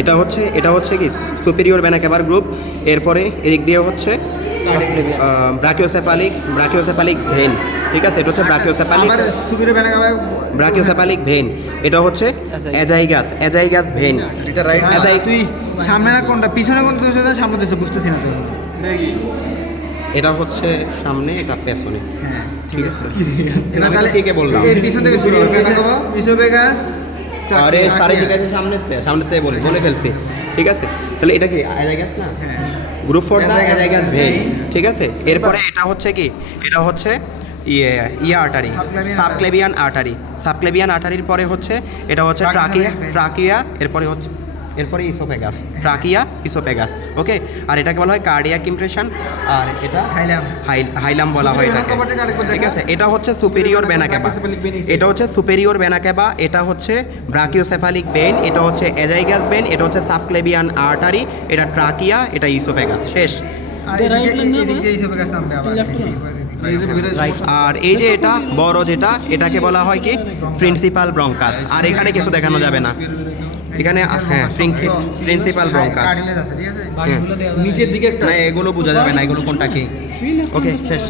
এটা হচ্ছে কি সুপিরিয়র ভেনা ক্যাভার গ্রুপ। এরপরে এদিক দিয়ে হচ্ছে ব্রাকিওসেফালিক ভেন, ঠিক আছে? এটা হচ্ছে ব্রাকিওসেফালিক ভেন। এটা হচ্ছে অ্যাজাইগাস ভেন। এটা রাইট। তুই সামনে না কোনটা পিছনে কোনটা তুই সামনে দিতে বুঝতেছি না তো। এটা হচ্ছে সামনে, এটা পেছনে। হ্যাঁ ঠিক আছে, এবার তাহলে ঠিকই বললাম। এর পিছন থেকে শুরু করব। ইসোফেগাস আরে সারি ঠিক আছে, সামনে থেকে বলে ফেলছি। ঠিক আছে, তাহলে এটা কি অ্যাজাইগাস না? হ্যাঁ গ্রুপ ফর দ্য অ্যাজাইগাস ভেন, ঠিক আছে? এরপরে এটা হচ্ছে কি, এটা হচ্ছে আর্টারি, সাবক্লেভিয়ান আর্টারির পরে হচ্ছে এটা হচ্ছে ট্রাকিয়া, এরপরে ইসোফেগাস, ওকে? আর এটাকে বলা হয় কার্ডিয়াক ইমপ্রেশন, আর এটা হাইলাম বলা হয় এটাকে, ঠিক আছে? এটা হচ্ছে সুপিরিয়র ভেনা ক্যাভা, এটা হচ্ছে ব্রাকিওসেফালিক ভেন, এটা হচ্ছে অ্যাজাইগাস ভেন, এটা হচ্ছে সাবক্লেভিয়ান আর্টারি, এটা ট্রাকিয়া, এটা ইসোফেগাস। শেষ। আর এই যে এটা বড় যেটা, এটাকে বলা হয় কি প্রিন্সিপাল ব্রঙ্কাস। আর এখানে কিছু দেখানো যাবে না, এখানে হ্যাঁ প্রিন্সিপাল ব্রঙ্কাস। নিচের দিকে না, এগুলো বোঝা যাবে না, এগুলো কোনটা কি। ওকে, শেষ।